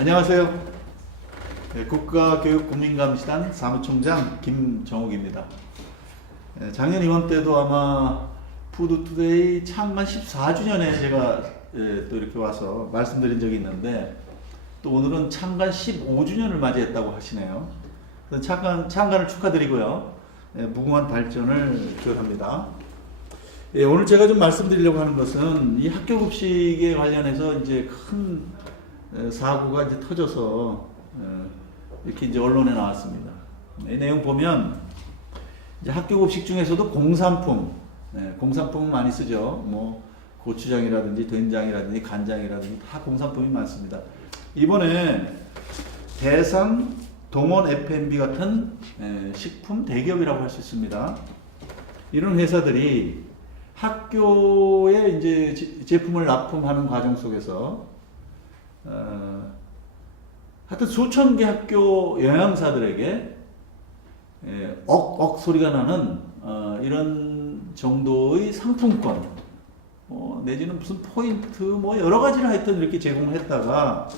안녕하세요. 국가교육국민감시단 사무총장 김정욱입니다. 작년 이맘때도 아마 푸드투데이 창간 14주년에 제가 또 이렇게 와서 말씀드린 적이 있는데, 또 오늘은 창간 15주년을 맞이했다고 하시네요. 창간을 축하드리고요. 무궁한 발전을 기원합니다. 오늘 제가 좀 말씀드리려고 하는 것은 이 학교급식에 관련해서 이제 큰 사고가 이제 터져서 이렇게 이제 언론에 나왔습니다. 이 내용 보면 이제 학교급식 중에서도 공산품, 공산품 많이 쓰죠. 뭐 고추장이라든지 된장이라든지 간장이라든지 다 공산품이 많습니다. 이번에 대상, 동원 F&B 같은 식품 대기업이라고 할 수 있습니다. 이런 회사들이 학교에 이제 제품을 납품하는 과정 속에서 하여튼 수천 개 학교 영양사들에게 억억 소리가 나는 이런 정도의 상품권, 내지는 무슨 포인트, 뭐 여러 가지를 하여튼 이렇게 제공을 했다가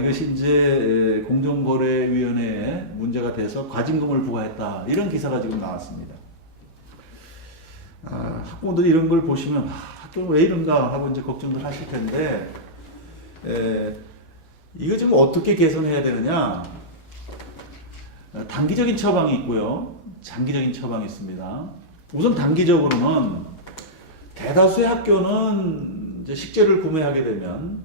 이것이 이제 공정거래위원회에 문제가 돼서 과징금을 부과했다, 이런 기사가 지금 나왔습니다. 학부모들이 이런 걸 보시면 학교는 왜 이런가 하고 이제 걱정들 하실 텐데, 이거 지금 어떻게 개선해야 되느냐? 단기적인 처방이 있고요, 장기적인 처방이 있습니다. 우선 단기적으로는 대다수의 학교는 이제 식재료를 구매하게 되면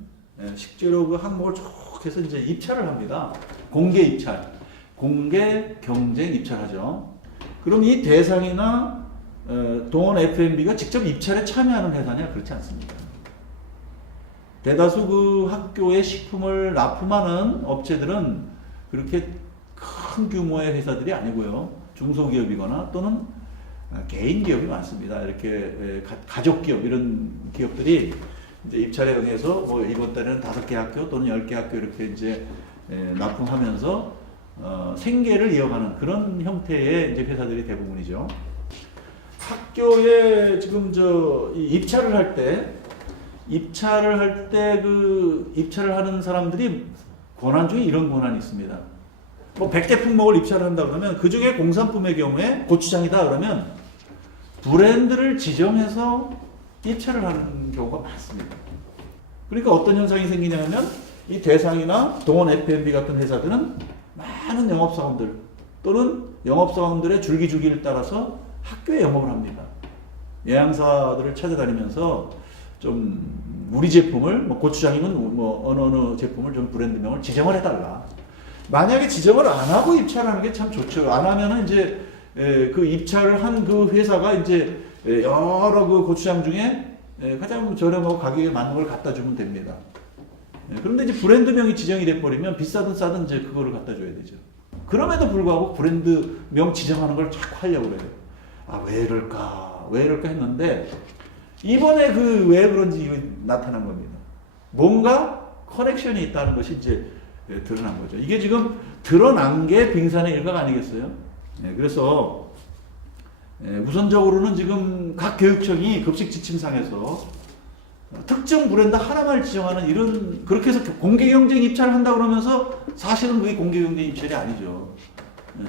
식재료 그 항목을 쭉 해서 이제 입찰을 합니다. 공개 입찰, 공개 경쟁 입찰하죠. 그럼 이 대상이나 동원 F&B가 직접 입찰에 참여하는 회사냐? 그렇지 않습니다. 대다수 그 학교의 식품을 납품하는 업체들은 그렇게 큰 규모의 회사들이 아니고요, 중소기업이거나 또는 개인 기업이 많습니다. 이렇게 가족기업, 이런 기업들이 이제 입찰에 응해서 뭐 이번 달에는 5개 학교 또는 10개 학교 이렇게 이제 납품하면서 생계를 이어가는 그런 형태의 이제 회사들이 대부분이죠. 학교에 지금 입찰을 할 때 그 입찰을 하는 사람들이 권한 중에 이런 권한이 있습니다. 뭐 100개 품목을 입찰을 한다 그러면 그 중에 공산품의 경우에 고추장이다 그러면 브랜드를 지정해서 입찰을 하는 경우가 많습니다. 그러니까 어떤 현상이 생기냐면 이 대상이나 동원 F&B 같은 회사들은 많은 영업사원들 또는 영업사원들의 줄기주기를 따라서 학교에 영업을 합니다. 예양사들을 찾아다니면서 좀 우리 제품을, 뭐 고추장이면 뭐 어느 제품을 좀 브랜드명을 지정을 해달라. 만약에 지정을 안 하고 입찰하는 게 참 좋죠. 안 하면은 이제 그 입찰을 한 그 회사가 이제 여러 그 고추장 중에 가장 저렴하고 가격에 맞는 걸 갖다 주면 됩니다. 그런데 이제 브랜드명이 지정이 돼 버리면 비싸든 싸든 이제 그거를 갖다 줘야 되죠. 그럼에도 불구하고 브랜드명 지정하는 걸 자꾸 하려고 그래요. 왜 이럴까 했는데 이번에 그 왜 그런지 나타난 겁니다. 뭔가 커넥션이 있다는 것이 이제 드러난 거죠. 이게 지금 드러난 게 빙산의 일각 아니겠어요? 그래서 우선적으로는 지금 각 교육청이 급식 지침상에서 특정 브랜드 하나만 지정하는 이런, 그렇게 해서 공개 경쟁 입찰을 한다 그러면서 사실은 그게 공개 경쟁 입찰이 아니죠.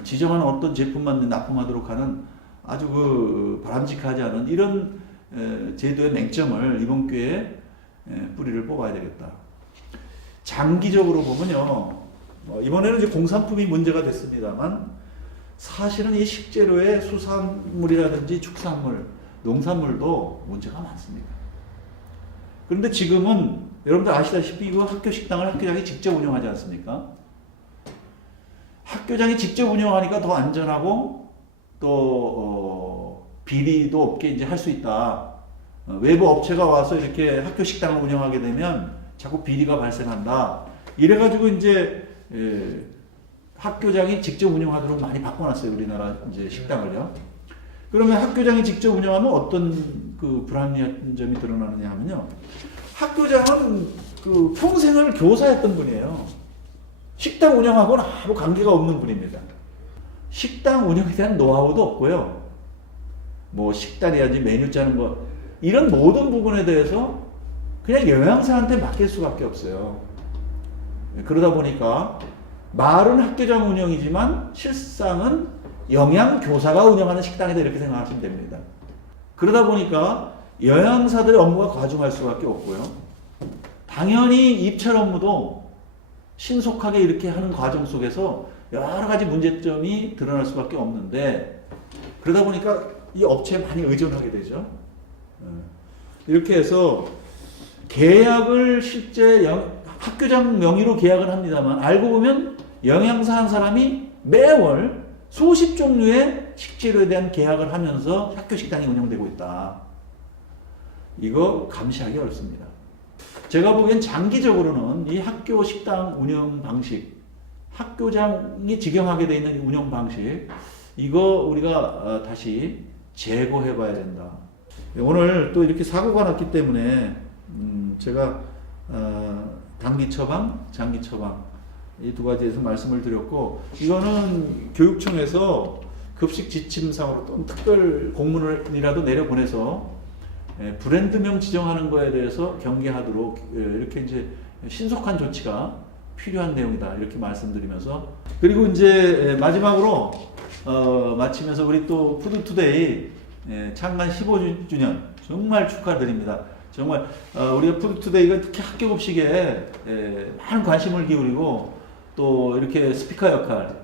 지정하는 어떤 제품만 납품하도록 하는 아주 그 바람직하지 않은 이런 제도의 맹점을 이번 기회에 뿌리를 뽑아야 되겠다. 장기적으로 보면요, 이번에는 이제 공산품이 문제가 됐습니다만 사실은 이 식재료의 수산물이라든지 축산물, 농산물도 문제가 많습니다. 그런데 지금은 여러분들 아시다시피 이거 학교 식당을 학교장이 직접 운영하지 않습니까? 학교장이 직접 운영하니까 더 안전하고 또 비리도 없게 이제 할 수 있다. 외부 업체가 와서 이렇게 학교 식당을 운영하게 되면 자꾸 비리가 발생한다. 이래가지고 이제 학교장이 직접 운영하도록 많이 바꿔놨어요, 우리나라 이제 식당을요. 그러면 학교장이 직접 운영하면 어떤 그 불합리한 점이 드러나느냐 하면요, 학교장은 그 평생을 교사였던 분이에요. 식당 운영하고는 아무 관계가 없는 분입니다. 식당 운영에 대한 노하우도 없고요. 뭐 식단이라든지 메뉴 짜는 거, 이런 모든 부분에 대해서 그냥 영양사한테 맡길 수밖에 없어요. 그러다 보니까 말은 학교장 운영이지만 실상은 영양교사가 운영하는 식당이다 이렇게 생각하시면 됩니다. 그러다 보니까 영양사들의 업무가 과중할 수밖에 없고요. 당연히 입찰 업무도 신속하게 이렇게 하는 과정 속에서 여러 가지 문제점이 드러날 수밖에 없는데 그러다 보니까 이 업체에 많이 의존하게 되죠. 이렇게 해서 계약을 실제 학교장 명의로 계약을 합니다만 알고 보면 영양사 한 사람이 매월 수십 종류의 식재료에 대한 계약을 하면서 학교 식당이 운영되고 있다. 이거 감시하기 어렵습니다. 제가 보기엔 장기적으로는 이 학교 식당 운영 방식, 학교장이 직영하게 되어 있는 운영 방식, 이거 우리가 다시 재고해 봐야 된다. 오늘 또 이렇게 사고가 났기 때문에 제가 단기 처방, 장기 처방 이 두 가지에서 말씀을 드렸고, 이거는 교육청에서 급식 지침상으로 또 특별 공문이라도 내려보내서 브랜드명 지정하는 거에 대해서 경계하도록 이렇게 이제 신속한 조치가 필요한 내용이다 이렇게 말씀드리면서, 그리고 이제 마지막으로 마치면서 우리 또 푸드투데이 창간 15주년 정말 축하드립니다. 정말 우리가 푸드투데이가 특히 학교 급식에 많은 관심을 기울이고 또 이렇게 스피커 역할,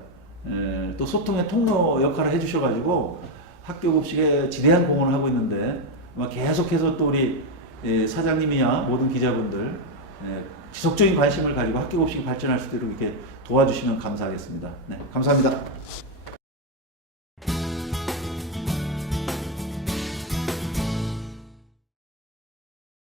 또 소통의 통로 역할을 해주셔가지고 학교 급식에 지대한 공헌을 하고 있는데 아마 계속해서 또 우리 사장님이나 모든 기자분들 지속적인 관심을 가지고 학교 급식이 발전할 수 있도록 이렇게 도와주시면 감사하겠습니다. 네, 감사합니다.